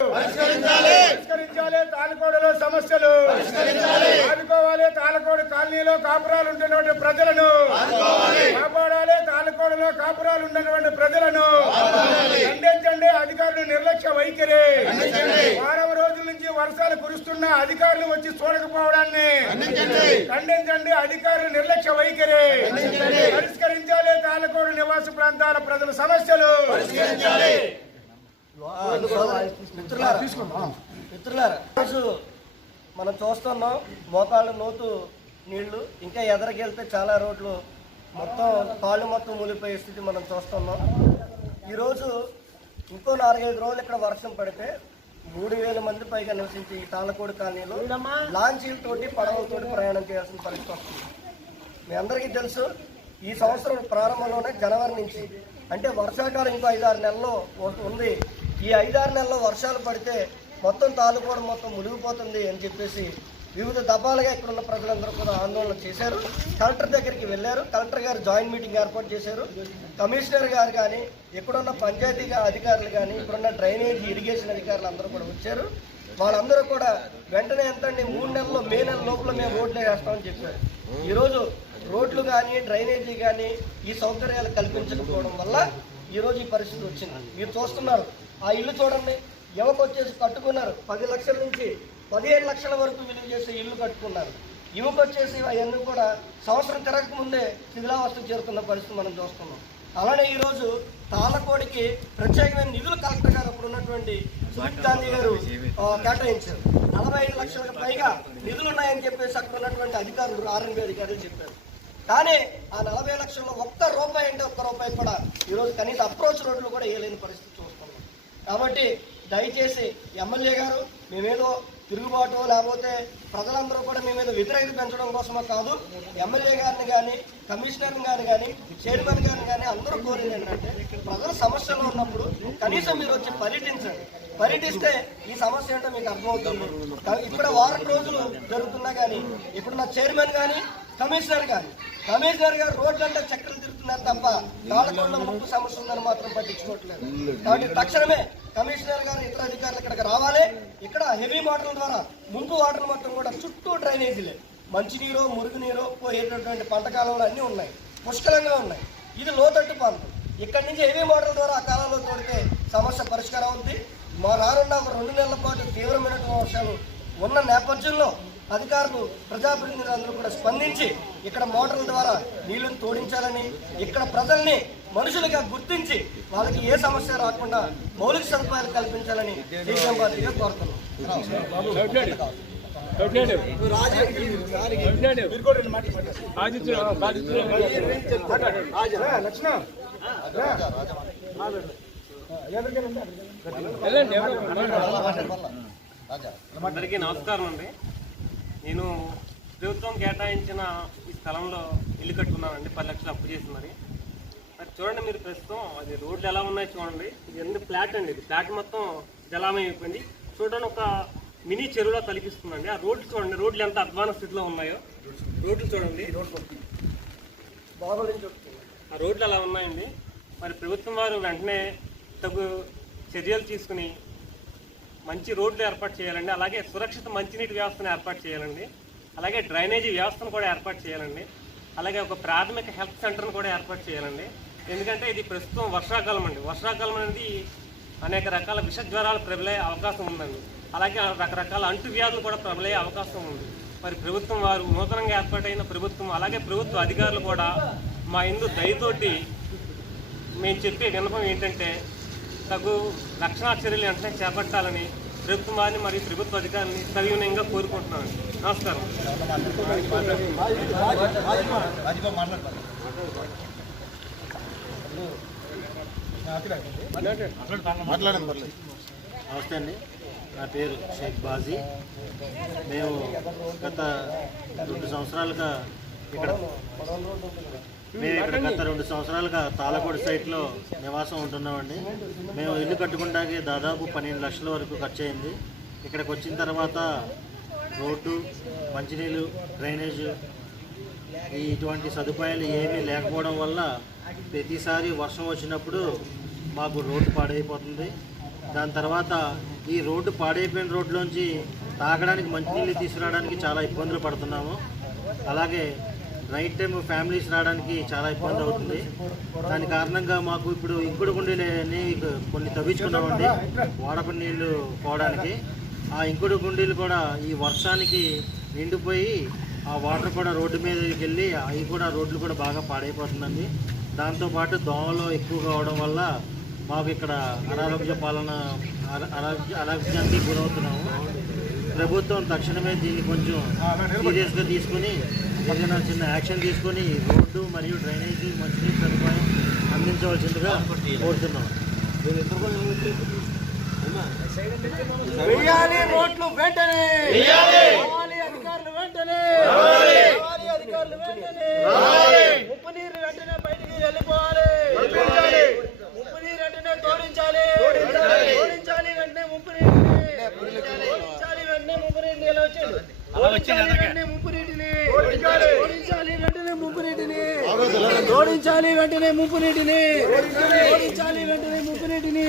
పరిష్కరించాలి తాళకోడులో సమస్యలు ఆదుకోవాలి. తాళకోడు కాలనీలో కాపురాలు ఉంటున్నటువంటి ప్రజలను కాపాడాలి. తాళకోడులో కాపురాలు ఉన్నటువంటి ప్రజలను ఖండించండి. అధికారులు నిర్లక్ష్య వైఖరి. వారం రోజుల నుంచి వర్షాలు కురుస్తున్న అధికారులు వచ్చి చూడకపోవడాన్ని ఖండించండి. అధికారులు నిర్లక్ష్య వైఖరి. పరిష్కరించాలి తాళకోడు నివాస ప్రాంతాల ప్రజల సమస్యలు. మిత్రులారా, రోజు మనం చూస్తున్నాం మోకాళ్ళ లోతు నీళ్లు, ఇంకా ఎదరకెళ్తే చాలా రోడ్లు మొత్తం కాళ్ళు మొత్తం మూలిపోయే స్థితి మనం చూస్తున్నాం. ఈరోజు ఇంకో 4-5 రోజులు ఇక్కడ వర్షం పడితే 3000 మంది పైగా నివసించి ఈ తాళకోడు కాలనీలో లాంచీలతోటి పడవలతోటి ప్రయాణం చేయాల్సిన పరిస్థితి వస్తుంది. మీ అందరికీ తెలుసు, ఈ సంవత్సరం ప్రారంభంలోనే జనవరి నుంచి అంటే వర్షాకాలం ఇంకో 5-6 నెలల్లో ఉంది. ఈ 5-6 నెలల్లో వర్షాలు పడితే మొత్తం తాలూకోడు మొత్తం మునిగిపోతుంది అని చెప్పేసి వివిధ దఫాలుగా ఇక్కడున్న ప్రజలందరూ కూడా ఆందోళన చేశారు. కలెక్టర్ దగ్గరికి వెళ్ళారు. కలెక్టర్ గారు జాయింట్ మీటింగ్ ఏర్పాటు చేశారు. కమిషనర్ గారు కానీ, ఇక్కడున్న పంచాయతీ అధికారులు కానీ, ఇక్కడున్న డ్రైనేజీ ఇరిగేషన్ అధికారులు అందరూ కూడా వచ్చారు. వాళ్ళందరూ కూడా వెంటనే ఎంతండి 3 నెలల్లో మే నెల లోపల మేము రోడ్లు వేస్తామని చెప్పారు. ఈరోజు రోడ్లు కానీ డ్రైనేజీ కానీ ఈ సౌకర్యాలు కల్పించకపోవడం వల్ల ఈరోజు ఈ పరిస్థితి వచ్చింది. మీరు చూస్తున్నారు, ఆ ఇల్లు చూడండి, యువకు వచ్చేసి కట్టుకున్నారు 10 లక్షల నుంచి 15 లక్షల వరకు విలువ చేసే ఇల్లు కట్టుకున్నారు. యువకు వచ్చేసి అవన్నీ కూడా సంవత్సరం తిరగకముందే శిథిలావస్థకు చేరుతున్న పరిస్థితి మనం చూస్తున్నాం. అలానే ఈరోజు తాళకోడికి ప్రత్యేకమైన నిధులు కలెక్టర్ గారు అప్పుడు ఉన్నటువంటి సుమిత్ గాంధీ గారు కేటాయించారు. 45 లక్షలకు పైగా నిధులు ఉన్నాయని చెప్పేసి అక్కడ ఉన్నటువంటి అధికారులు ఆర్ఎన్బి అధికారులు చెప్పారు. కానీ ఆ 40 లక్షల్లో ఒక్క రూపాయి అంటే ఒక్క రూపాయి కూడా ఈరోజు కనీస అప్రోచ్ రోడ్లు కూడా వేయలేని పరిస్థితి చూస్తున్నాం. కాబట్టి దయచేసి ఎమ్మెల్యే గారు మేమేదో తిరుగుబాటు లేకపోతే ప్రజలందరూ కూడా మేమేదో వ్యతిరేకత పెంచడం కోసమో కాదు, ఎమ్మెల్యే గారిని కానీ కమిషనర్ గారిని కానీ చైర్మన్ గారిని కానీ అందరూ కోరేది ఏంటంటే ప్రజల సమస్యలు ఉన్నప్పుడు కనీసం మీరు వచ్చి పర్యటించండి. పర్యటిస్తే ఈ సమస్య ఏంటో మీకు అర్థమవుతుంది. ఇక్కడ వారం రోజులు జరుగుతున్నా కానీ ఇప్పుడున్న చైర్మన్ కానీ కమిషనర్ గారు రోడ్లంటే చక్రం తిరుగుతున్నారు తప్ప తాళకోడులో ముప్పు సమస్య ఉందని మాత్రం పట్టించుకోవట్లేదు. కాబట్టి తక్షణమే కమిషనర్ గారు ఇతర అధికారులు ఇక్కడికి రావాలి. ఇక్కడ హెవీ వాటర్ల ద్వారా ముంపు వాటర్ మొత్తం కూడా చుట్టూ డ్రైనేజీలే, మంచినీరు మురుగునీరు పోయేటటువంటి పంట కాలంలో అన్నీ ఉన్నాయి, పుష్కలంగా ఉన్నాయి. ఇది లోతట్టు ప్రాంతం. ఇక్కడి నుంచి హెవీ వాటర్ల ద్వారా ఆ కాలంలో తోడితే సమస్య పరిష్కారం అవుతుంది. మా రానున్న 2 నెలల పాటు తీవ్రమైనటువంటి వర్షాలు ఉన్న నేపథ్యంలో అధికారులు ప్రజాప్రతినిధులు అందరూ కూడా స్పందించి ఇక్కడ మోటార్ల ద్వారా నీళ్లను తోడించాలని, ఇక్కడ ప్రజల్ని మనుషులుగా గుర్తించి వాళ్ళకి ఏ సమస్య రాకుండా మౌలిక సదుపాయాలు కల్పించాలని సిపిఎం పార్టీగా కోరుతున్నాం. అందరికీ నమస్కారం అండి. నేను ప్రభుత్వం కేటాయించిన ఈ స్థలంలో ఇల్లు కట్టుకున్నానండి. 10 లక్షలు అప్పు చేసి మరి చూడండి, మీరు ప్రస్తుతం అది రోడ్లు ఎలా ఉన్నాయో చూడండి. ఇది ఎంత ఫ్లాట్ అండి, ఇది ఫ్లాట్ మొత్తం జలామయం అయిపోయింది. చూడండి, ఒక మినీ చెరువులో తలిపిస్తుందండి. ఆ రోడ్లు చూడండి, రోడ్లు ఎంత అధ్వాన స్థితిలో ఉన్నాయో రోడ్లు చూడండి. ఆ రోడ్లు ఎలా ఉన్నాయండి. మరి ప్రభుత్వం వారు వెంటనే తగు చర్యలు తీసుకుని మంచి రోడ్లు ఏర్పాటు చేయాలండి. అలాగే సురక్షిత మంచినీటి వ్యవస్థను ఏర్పాటు చేయాలండి. అలాగే డ్రైనేజీ వ్యవస్థను కూడా ఏర్పాటు చేయాలండి. అలాగే ఒక ప్రాథమిక హెల్త్ సెంటర్ను కూడా ఏర్పాటు చేయాలండి. ఎందుకంటే ఇది ప్రస్తుతం వర్షాకాలం అండి. వర్షాకాలం అనేది అనేక రకాల విష జ్వరాలు ప్రబలే అవకాశం ఉందండి. అలాగే రకరకాల అంటువ్యాధులు కూడా ప్రబలే అవకాశం ఉంది. మరి ప్రభుత్వం వారు నూతనంగా ఏర్పాటైన ప్రభుత్వం అలాగే ప్రభుత్వ అధికారులు కూడా మా ఇందు దయతోటి మేము చెప్పే విన్నపం ఏంటంటే తగు రక్షణా చర్యలు వెంటనే చేపట్టాలని ప్రభుత్వం వారిని మరియు ప్రభుత్వ అధికారులని సవినయంగా కోరుకుంటున్నాను. నమస్కారం. నమస్తే అండి, నా పేరు షేక్ బాజీ. మేము గత 2 సంవత్సరాలుగా ఇక్కడ గత 2 సంవత్సరాలుగా తాళకోడి సైట్లో నివాసం ఉంటున్నామండి. మేము ఇల్లు కట్టుకుంటానికి దాదాపు 12 లక్షల వరకు ఖర్చు అయింది. ఇక్కడికి వచ్చిన తర్వాత రోడ్డు, మంచినీళ్ళు, డ్రైనేజు ఇటువంటి సదుపాయాలు ఏమీ లేకపోవడం వల్ల ప్రతిసారి వర్షం వచ్చినప్పుడు మాకు రోడ్డు పాడైపోతుంది. దాని తర్వాత ఈ రోడ్డు పాడైపోయిన రోడ్లోంచి తాగడానికి మంచినీళ్ళు తీసుకురావడానికి చాలా ఇబ్బందులు పడుతున్నాము. అలాగే నైట్ టైం ఫ్యామిలీస్ రావడానికి చాలా ఇబ్బంది అవుతుంది. దాని కారణంగా మాకు ఇప్పుడు ఇంకుడు గుండీలు అనేవి కొన్ని తవ్వించుకున్నామండి వాడపడి నీళ్లు పోవడానికి. ఆ ఇంకుడు గుండీలు కూడా ఈ వర్షానికి నిండిపోయి ఆ వాటర్ కూడా రోడ్డు మీదకి వెళ్ళి అవి కూడా రోడ్లు కూడా బాగా పాడైపోతుందండి. దాంతోపాటు దోమలు ఎక్కువ కావడం వల్ల మాకు ఇక్కడ అనారోగ్యానికి గురవుతున్నాము. ప్రభుత్వం తక్షణమే దీన్ని కొంచెం సీరియస్గా తీసుకుని ఏదైనా చిన్న యాక్షన్ తీసుకొని రోడ్డు మరియు డ్రైనేజీ మంచినీటి సదుపాయం అందించవలసిందిగా కోరుతున్నాం. వెయ్యాలి రోడ్లు వెంటనే, రావాలి అధికారులు వెంటనే, రావాలి అధికారులు వెంటనే, ముప్పు నీరు వెంటనే బయటికి వెళ్ళిపోవాలి, ముప్పు నీరు వెంటనే తోడించాలి, తోడించాలి వెంటనే ముప్పు నీటిని, తోడించాలి వెంటనే ముప్పు నీటిని, ఎలా వచ్చాడు వెంటనే ముప్పు నీటిని, తోడించాలి వెంటనే ముప్పు నీటిని, తోడించాలి వెంటనే ముప్పు నీటిని, తోడించాలి వెంటనే ముప్పు నీటిని.